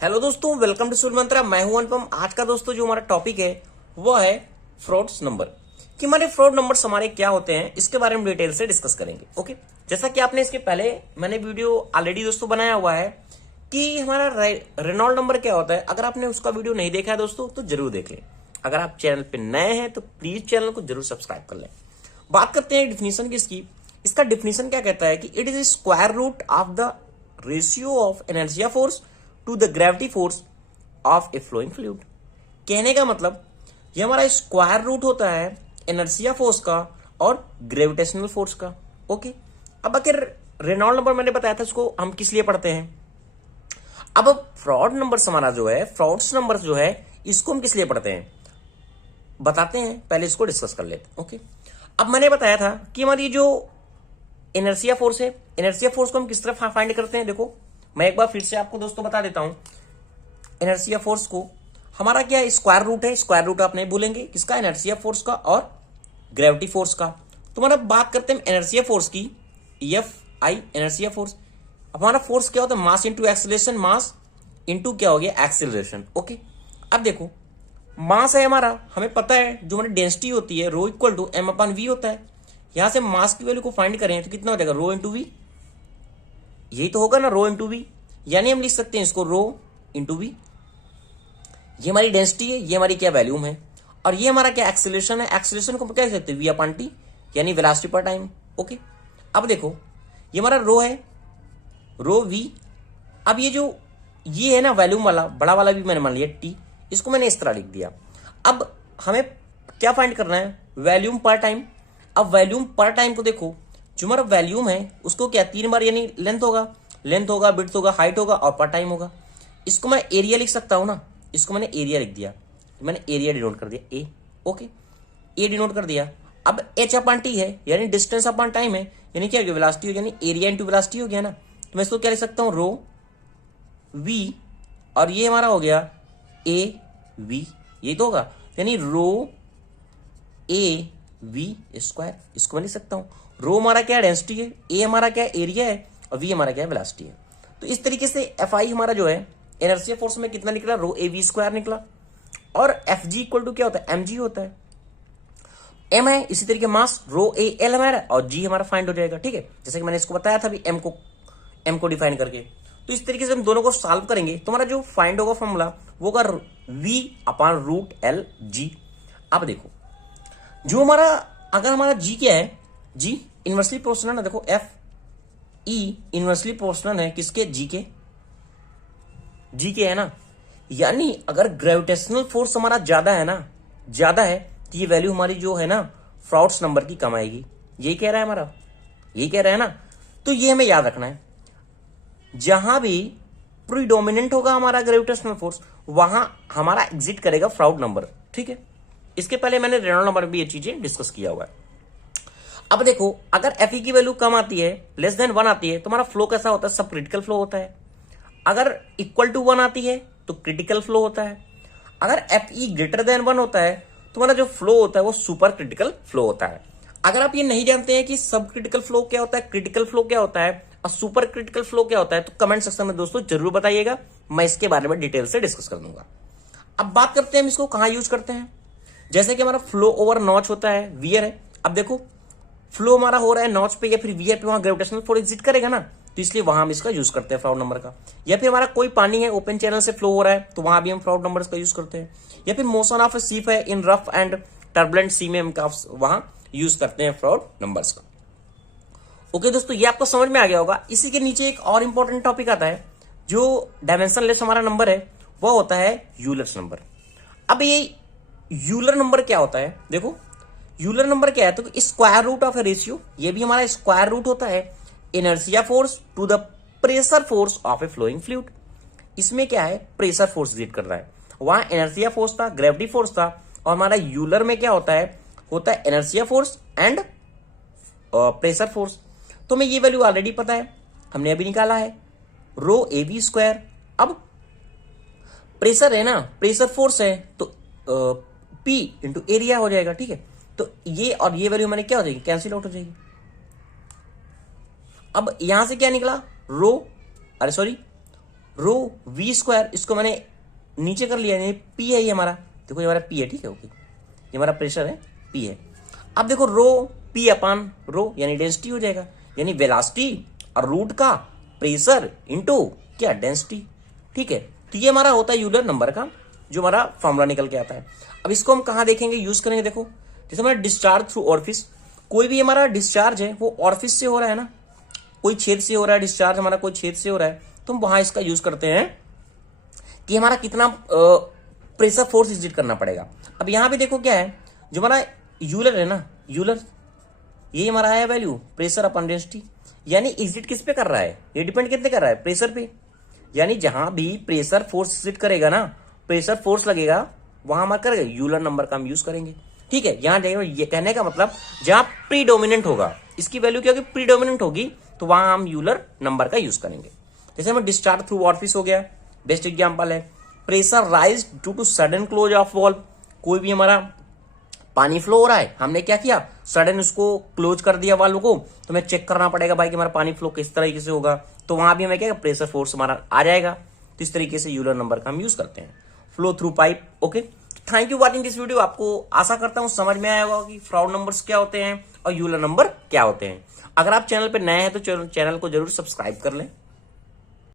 Hello दोस्तों, welcome to सूर्य मंत्रा। मैं हूं अनुपम। आज का दोस्तों जो हमारा टॉपिक है वो है फ्रॉड्स नंबर। कि हमारे फ्रॉड नंबर्स हमारे क्या होते हैं, इसके बारे में डिटेल से डिस्कस करेंगे। ओके, जैसा कि आपने इसके पहले मैंने वीडियो ऑलरेडी दोस्तों बनाया हुआ है कि हमारा रेनॉल्ड नंबर क्या होता है। अगर आपने उसका वीडियो नहीं देखा है दोस्तों तो जरूर देख लें। अगर आप चैनल पे नए हैं तो प्लीज चैनल को जरूर सब्सक्राइब कर लें। बात करते हैं डिफिनीशन की इसकी। इसका डिफिनीशन क्या कहता है कि it is square root of the ratio of inertia force to the gravity force of a flowing fluid. कहने का मतलब ये हमारा स्क्वायर रूट होता है इनर्शिया फोर्स का और ग्रेविटेशनल फोर्स का। ओके, अब अगर रेनॉल्ड नंबर मैंने बताया था इसको हम किस लिए पढ़ते हैं। अब फ्रॉड नंबर्स हमारा जो है, फ्रॉड्स नंबर्स जो है, इसको हम किस लिए पढ़ते हैं बताते हैं। पहले इसको डिस्कस कर लेते हैं। ओके, अब मैंने बताया था कि हमारी जो इनर्शिया फोर्स है, इनर्शिया फोर्स को हम किस तरह फाइंड करते हैं। देखो मैं एक बार फिर से आपको दोस्तों बता देता हूं। इनर्शिया फोर्स को हमारा क्या स्क्वायर रूट है, स्क्वायर रूट आप नहीं भूलेंगे किसका, इनर्शिया फोर्स का और ग्रेविटी फोर्स का। तो हमारा बात करते हैं इनर्शिया फोर्स की, एफ आई इनर्शिया फोर्स। अब हमारा फोर्स क्या होता है, mass into acceleration, mass into क्या हो गया एक्सेलरेशन। ओके, अब देखो मास है हमारा, हमें पता है जो हमारी डेंसिटी होती है rho equal to M upon V होता है। यहां से मास की वैल्यू को फाइंड करें तो कितना हो जाएगा, रो इंटू वी। यही तो होगा ना, रो इंटू वी। यानी हम लिख सकते हैं इसको रो इंटू वी। ये हमारी डेंसिटी है, ये हमारी क्या वैल्यूम है, और ये हमारा क्या एक्सेलरेशन है। एक्सेलरेशन को क्या लिख सकते हैं, वी अपॉन टी, यानी वेलोसिटी पर टाइम। ओके, अब देखो ये हमारा रो है, रो वी। अब ये जो ये है ना वैल्यूम वाला, बड़ा वाला भी मैंने मान लिया टी, इसको मैंने इस तरह लिख दिया। अब हमें क्या फाइंड करना है, वैल्यूम पर टाइम। अब वैल्यूम पर टाइम को देखो, जो हमारा वैल्यूम है उसको क्या 3 बार, यानी लेंथ होगा, विड्थ होगा, हाइट होगा और पर टाइम होगा। इसको मैं एरिया लिख सकता हूं ना, इसको मैंने एरिया लिख दिया, मैंने एरिया डिनोट कर दिया ए। ओके, ए डिनोट कर दिया। अब एच अपॉन टी है, यानी डिस्टेंस अपॉन टाइम है, यानी क्या हो गया, वेलोसिटी हो, यानी एरिया इंटू वेलोसिटी हो गया ना। तो मैं इसको क्या लिख सकता हूं, रो वी, और ये हमारा हो गया ए वी, ये तो होगा, यानी रो ए वी स्क्वायर। इसको मैं लिख सकता हूं, रो हमारा क्या डेंसिटी है, ए हमारा क्या एरिया है, और वी हमारा क्या वेलोसिटी है। तो इस तरीके से एफ आई हमारा जो है इनर्शिया फोर्स में कितना निकला, रो ए वी स्क्वायर निकला। और एफ जी इक्वल टू क्या होता है, एम जी होता है। एम है इसी तरीके मास, रो ए एल हमारा, और जी हमारा फाइंड हो जाएगा। ठीक है, जैसे कि मैंने इसको बताया था अभी एम को डिफाइन करके। तो इस तरीके से हम दोनों को सॉल्व करेंगे तो हमारा जो फाइंड होगा फॉर्मूला वो होगा V upon root L G. अब देखो जो हमारा, अगर हमारा जी क्या है, जी इनवर्सली प्रोपोर्शनल है। देखो एफ ई इनवर्सली प्रोपोर्शनल है किसके, जी के है ना। यानी अगर ग्रेविटेशनल फोर्स हमारा ज्यादा है ना, ज्यादा है, तो ये वैल्यू हमारी जो है ना फ्रॉड्स नंबर की कम आएगी। यही कह रहा है हमारा, यही कह रहा है ना। तो ये हमें याद रखना है, जहां भी प्रीडोमिनेंट होगा हमारा ग्रेविटेशनल फोर्स वहां हमारा एग्जिट करेगा फ्रॉड नंबर। ठीक है, इसके पहले मैंने रेनॉल्ड नंबर भी ये चीजें डिस्कस किया हुआ है। अब देखो अगर एफ ई की वैल्यू कम आती है, लेस देन 1 आती है, तो हमारा फ्लो कैसा होता है, सब क्रिटिकल फ्लो होता है। अगर इक्वल टू 1 आती है तो क्रिटिकल फ्लो होता है। अगर एफ ई ग्रेटर देन 1 होता है तो हमारा जो फ्लो होता है वो सुपर क्रिटिकल फ्लो होता है। अगर आप ये नहीं जानते हैं कि सब क्रिटिकल फ्लो क्या होता है, क्रिटिकल फ्लो क्या होता है और सुपर क्रिटिकल फ्लो क्या होता है, तो कमेंट सेक्शन में दोस्तों जरूर बताइएगा, मैं इसके बारे में डिटेल से डिस्कस कर दूंगा। अब बात करते हैं हम इसको कहां यूज करते हैं। जैसे कि हमारा फ्लो ओवर नॉच होता है, वियर है। अब देखो फ्लो हमारा हो रहा है नॉच पे या फिर वियर पे, वहां ग्रेविटेशनल फोर्स एग्जिट करेगा ना, तो इसलिए वहां हम इसका यूज करते हैं फ्रॉड नंबर का। या फिर हमारा कोई पानी है ओपन चैनल से फ्लो हो रहा है तो वहां भी हम फ्रॉड नंबर्स का यूज करते हैं। या फिर मोशन ऑफ ए शिप है इन रफ एंड टर्बुलेंट सी में हम वहां यूज करते हैं फ्रॉड नंबर्स का। ओके दोस्तों, ये आपको समझ में आ गया होगा। इसी के नीचे एक और इंपॉर्टेंट टॉपिक आता है, जो डायमेंशनलेस हमारा नंबर है वो होता है यूलर्स नंबर। अब ये यूलर नंबर क्या होता है, देखो यूलर नंबर क्या है, तो square root of a ratio, ये भी हमारा स्क्वायर रूट होता है inertia force to the pressure force of a flowing fluid. इसमें क्या है, प्रेशर फोर्स एग्जिट कर रहा है, वहां इनर्शिया फोर्स था, ग्रेविटी फोर्स था, और हमारा यूलर में क्या होता है inertia force and pressure force. तो हमें ये वैल्यू ऑलरेडी पता है, हमने अभी निकाला है, रो ए बी स्क्वायर। अब प्रेशर है ना, प्रेशर फोर्स है तो पी इंटू एरिया हो जाएगा। ठीक है, तो ये और ये वैल्यू मैंने क्या हो जाएगी, कैंसिल आउट हो जाएगी। अब यहां से क्या निकला, रो रो वी स्क्वायर, इसको मैंने नीचे कर लिया, यानी पी है ये हमारा, देखो ये हमारा पी है, ठीक है, ओके, ये हमारा प्रेशर है, पी है। अब देखो रो पी अपान रो यानी डेंसिटी हो जाएगा, यानी वेलोसिटी और रूट का प्रेशर इनटू क्या डेंसिटी, ठीक है। तो ये हमारा होता है यूलर नंबर का जो हमारा फॉर्मूला निकल के आता है। अब इसको हम कहां देखेंगे, यूज करेंगे, देखो जैसे हमारा डिस्चार्ज थ्रू ऑरिफिस, कोई भी हमारा डिस्चार्ज है वो ऑरिफिस से हो रहा है ना, कोई छेद से हो रहा है डिस्चार्ज हमारा, कोई छेद से हो रहा है, तो हम वहां इसका यूज करते हैं कि हमारा कितना प्रेशर फोर्स एग्जिट करना पड़ेगा। अब यहां पे देखो क्या है, जो हमारा यूलर है ना, यूलर ये हमारा है वैल्यू प्रेशर अपॉन डेंसिटी, यानी एग्जिट किस पे कर रहा है, ये डिपेंड कितने कर रहा है, प्रेशर पे, यानी जहां भी प्रेशर फोर्स एग्जिट करेगा ना, प्रेशर फोर्स लगेगा, वहां हमारा करेगा यूलर नंबर का हम यूज करेंगे, ठीक है। यहां जाएगा, ये कहने का मतलब जहां प्रीडोमिनेंट होगा, इसकी वैल्यू क्या होगी, प्रीडोमिनेंट होगी, तो वहां हम यूलर नंबर का यूज करेंगे। जैसे हमें डिस्चार्ज थ्रू ऑरिफिस हो गया, बेस्ट एग्जांपल है। Pressure rise due to sudden close of valve, कोई भी हमारा पानी फ्लो हो रहा है, हमने क्या किया, सडन उसको क्लोज कर दिया वाल्व को, तो हमें चेक करना पड़ेगा भाई कि हमारा पानी फ्लो किस तरीके से होगा, तो वहां भी हमें क्या प्रेशर फोर्स हमारा आ जाएगा। तो इस तरीके से यूलर नंबर का हम यूज करते हैं। Flow through pipe, okay. Thank you watching this video. आपको आशा करता हूं समझ में आया होगा कि फ्राउड नंबर्स क्या होते हैं और यूलर नंबर क्या होते हैं। अगर आप चैनल पर नए हैं तो चैनल को जरूर सब्सक्राइब कर लें।